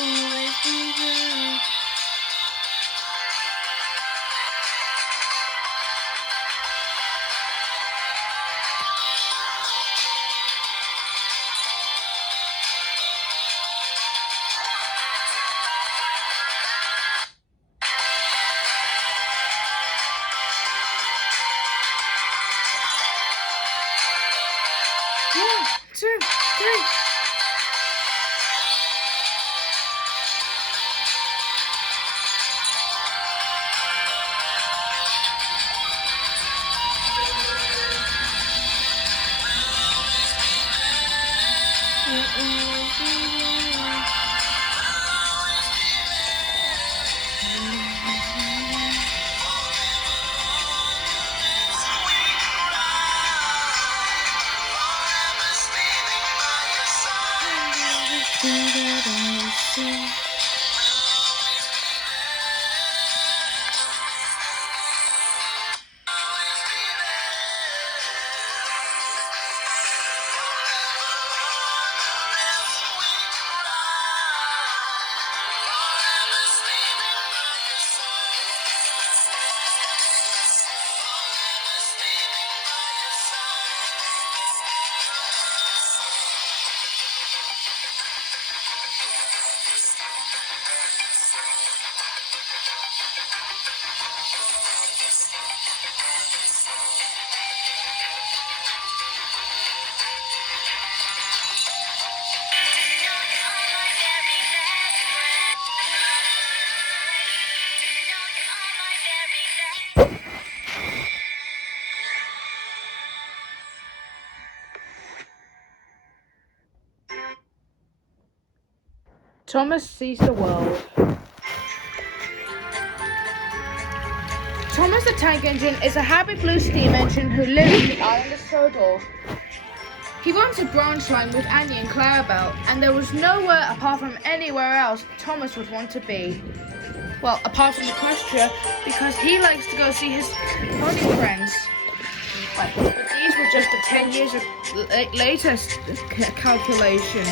always be there. One, two, three. Thomas sees the world. Thomas the Tank Engine is a happy blue steam engine who lives in the island of Sodor. He runs a branch line with Annie and Clarabelle, and there was nowhere apart from anywhere else Thomas would want to be. Well, apart from Equestria, because he likes to go see his pony friends. But these were just the 10 years of latest calculation.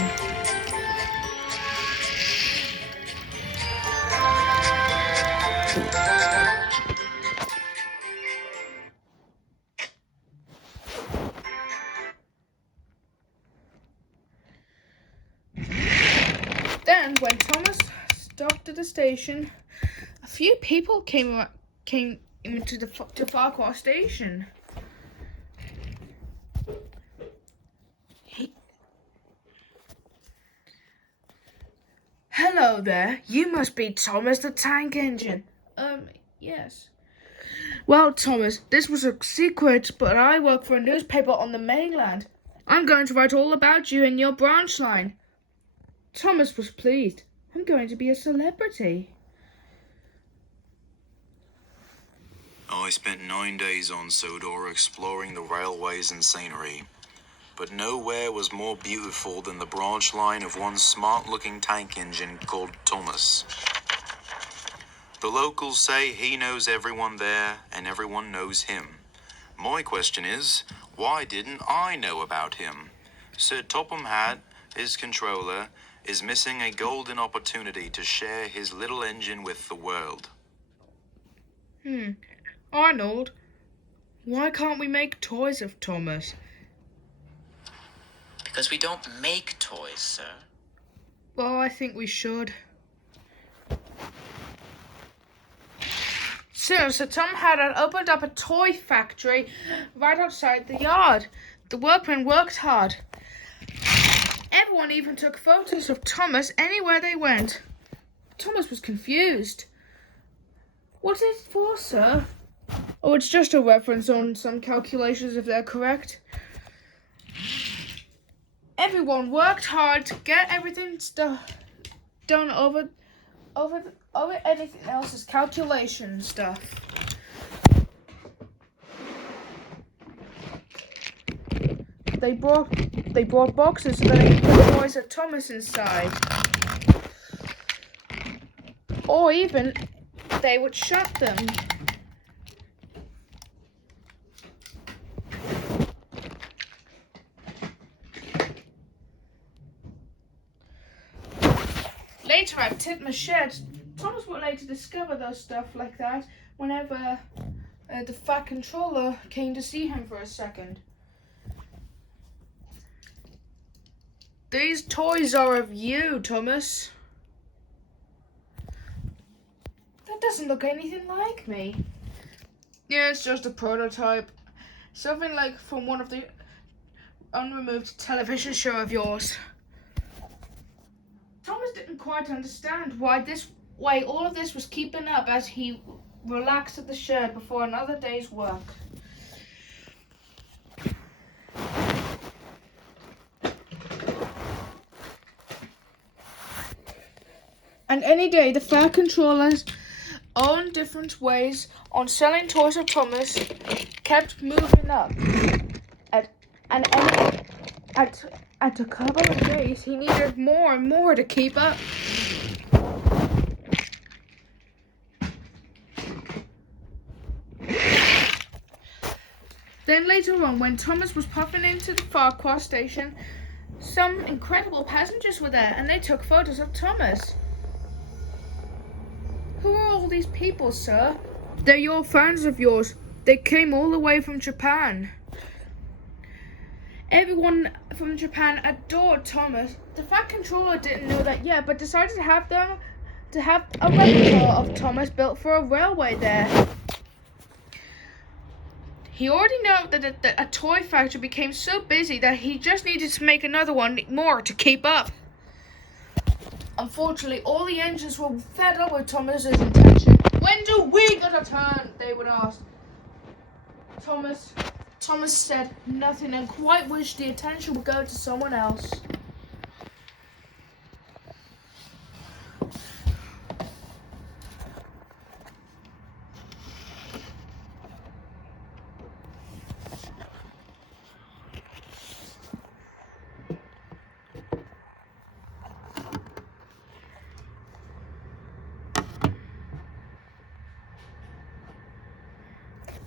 Then, when Thomas stopped at the station, a few people came into the Farquhar station. Hello there, you must be Thomas the Tank Engine. Yes. Well, Thomas, this was a secret, but I work for a newspaper on the mainland. I'm going to write all about you in your branch line. Thomas was pleased. I'm going to be a celebrity. I spent 9 days on Sodor exploring the railways and scenery, but nowhere was more beautiful than the branch line of one smart-looking tank engine called Thomas. The locals say he knows everyone there and everyone knows him. My question is, why didn't I know about him? Sir Topham Hatt, his controller, is missing a golden opportunity to share his little engine with the world. Arnold, why can't we make toys of Thomas? Because we don't make toys, sir. Well, I think we should. Soon, Sir Tom had opened up a toy factory right outside the yard. The workmen worked hard. Everyone even took photos of Thomas anywhere they went. Thomas was confused. What's it for, sir? Oh, it's just a reference on some calculations if they're correct. Everyone worked hard to get everything done over anything else's calculation stuff. They brought boxes so that they could put toys of Thomas inside. Or even they would shut them. Later at Titmer's shed, Thomas would later discover those stuff like that whenever the Fat Controller came to see him for a second. These toys are of you, Thomas. That doesn't look anything like me. Yeah, it's just a prototype. Something like from one of the unremoved television show of yours. Thomas didn't quite understand why all of this was keeping up as he relaxed at the shed before another day's work. And any day, the Fat Controller's own different ways on selling toys of Thomas kept moving up. At a couple of days, he needed more and more to keep up. Then later on, when Thomas was puffing into the Farquhar station, some incredible passengers were there and they took photos of Thomas. Who are all these people, sir? They're your fans of yours. They came all the way from Japan. Everyone from Japan adored Thomas. The Fat Controller didn't know that yet, but decided to have a replica of Thomas built for a railway there. He already knew that a toy factory became so busy that he just needed to make another one more to keep up. Unfortunately, all the engines were fed up with Thomas's intention. When do we get a turn? They would ask. Thomas said nothing and quite wished the attention would go to someone else.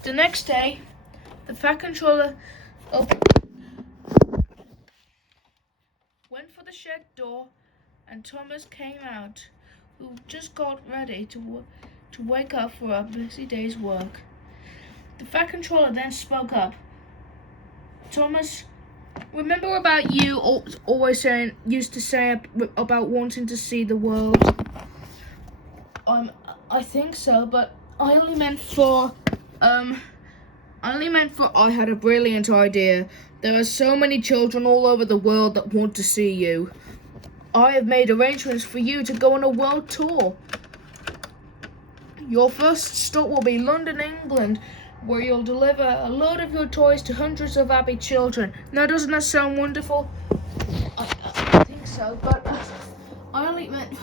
The next day, the Fat Controller went for the shed door, and Thomas came out, who just got ready to wake up for a busy day's work. The Fat Controller then spoke up. Thomas, remember about you used to say about wanting to see the world? I think so, but I only meant for I had a brilliant idea. There are so many children all over the world that want to see you. I have made arrangements for you to go on a world tour. Your first stop will be London, England, where you'll deliver a load of your toys to hundreds of happy children. Now, doesn't that sound wonderful? I think so, but I only meant...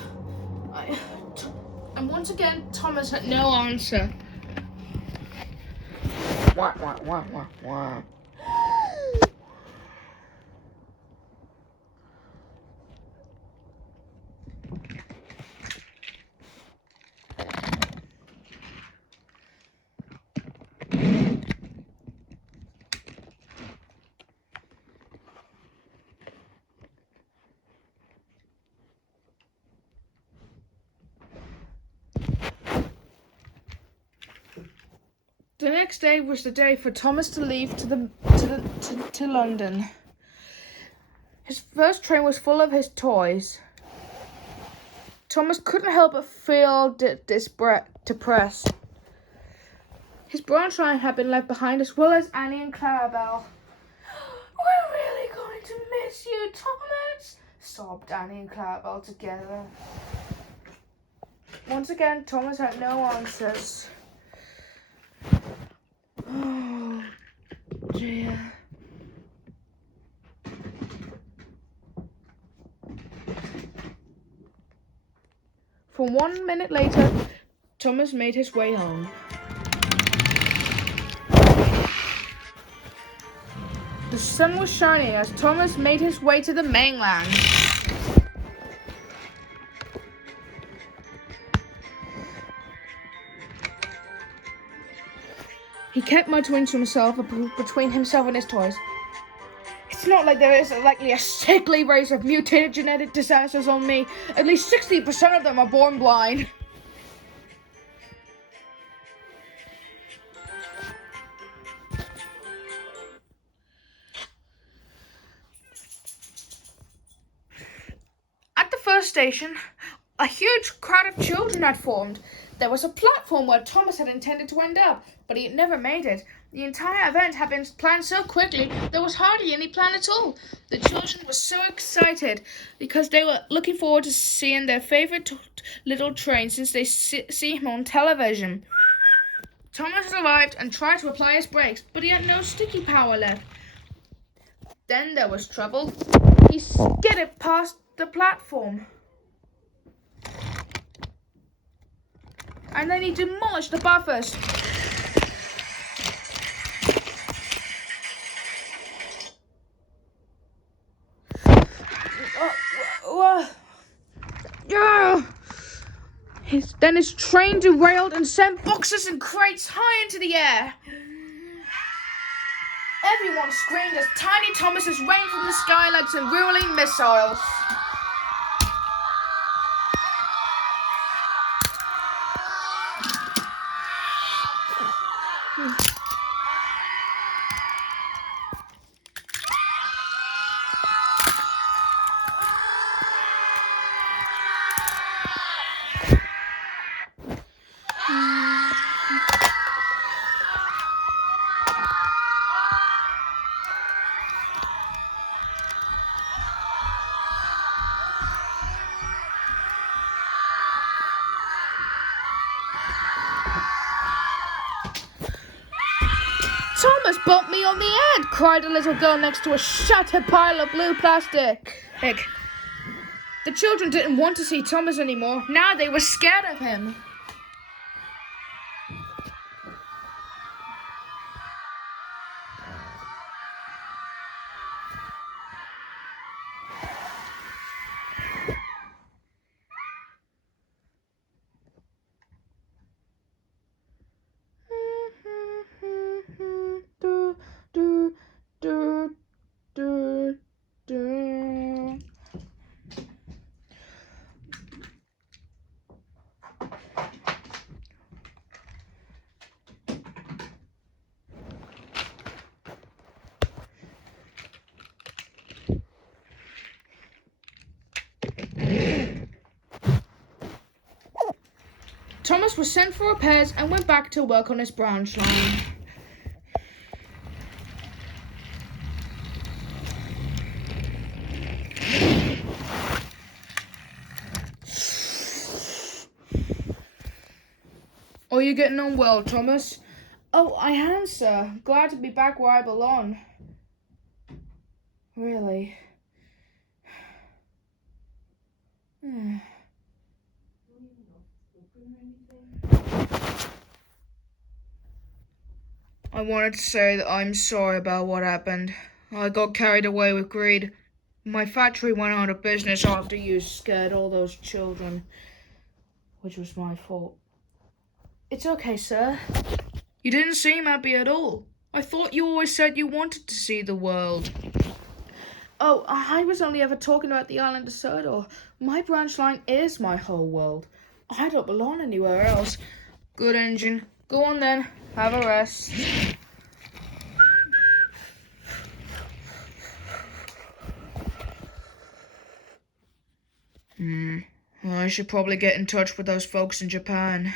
And once again, Thomas had no answer. Wah, wah, wah, wah, wah. The next day was the day for Thomas to leave to London. His first train was full of his toys. Thomas couldn't help but feel depressed. His branch line had been left behind, as well as Annie and Clarabelle. "We're really going to miss you, Thomas," sobbed Annie and Clarabelle together. Once again, Thomas had no answers. Oh, dear. For 1 minute later, Thomas made his way home. The sun was shining as Thomas made his way to the mainland. He kept muttering to himself between himself and his toys. "It's not like there isn't likely a sickly race of mutated genetic disasters on me. At least 60% of them are born blind. At the first station, a huge crowd of children had formed. There was a platform where Thomas had intended to end up, but he had never made it. The entire event had been planned so quickly, there was hardly any plan at all. The children were so excited because they were looking forward to seeing their favorite little train since they see him on television. Thomas arrived and tried to apply his brakes, but he had no sticky power left. Then there was trouble. He skidded past the platform. And then he demolished the buffers. Then his train derailed and sent boxes and crates high into the air. Everyone screamed as Tiny Thomases rained from the sky like some whirling missiles. Thomas bumped me on the head, cried a little girl next to a shattered pile of blue plastic. The children didn't want to see Thomas anymore. Now they were scared of him. Thomas was sent for repairs and went back to work on his branch line. Are you getting on well, Thomas? Oh, I am, sir. Glad to be back where I belong. Really? I wanted to say that I'm sorry about what happened. I got carried away with greed. My factory went out of business after you scared all those children, which was my fault. It's okay, sir. You didn't seem happy at all. I thought you always said you wanted to see the world. Oh, I was only ever talking about the island of Sodor. My branch line is my whole world. I don't belong anywhere else. Good engine. Go on then. Have a rest. I should probably get in touch with those folks in Japan.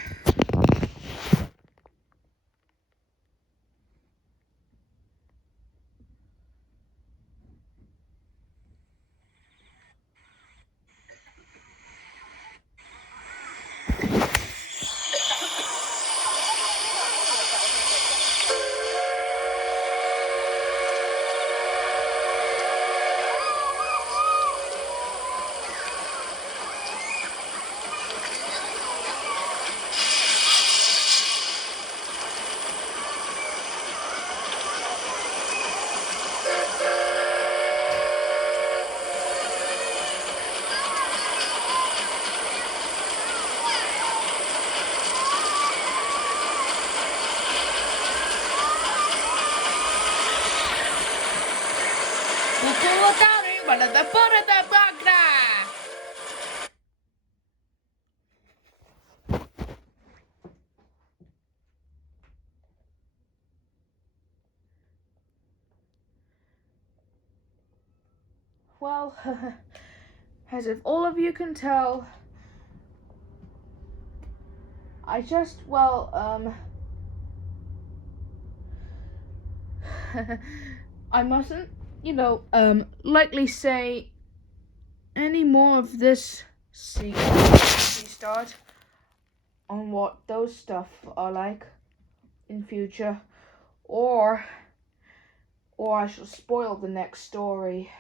Pull down in front of the foot of the Bagna. Well, as if all of you can tell, I just, I mustn't, likely say any more of this start on what those stuff are like in future, or I shall spoil the next story.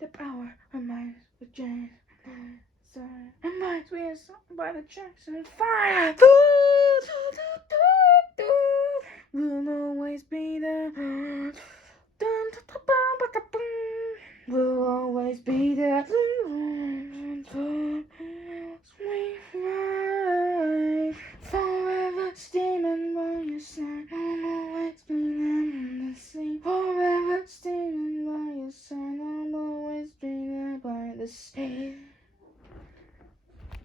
The power reminds with James. Reminds me of something by the Jackson Fire.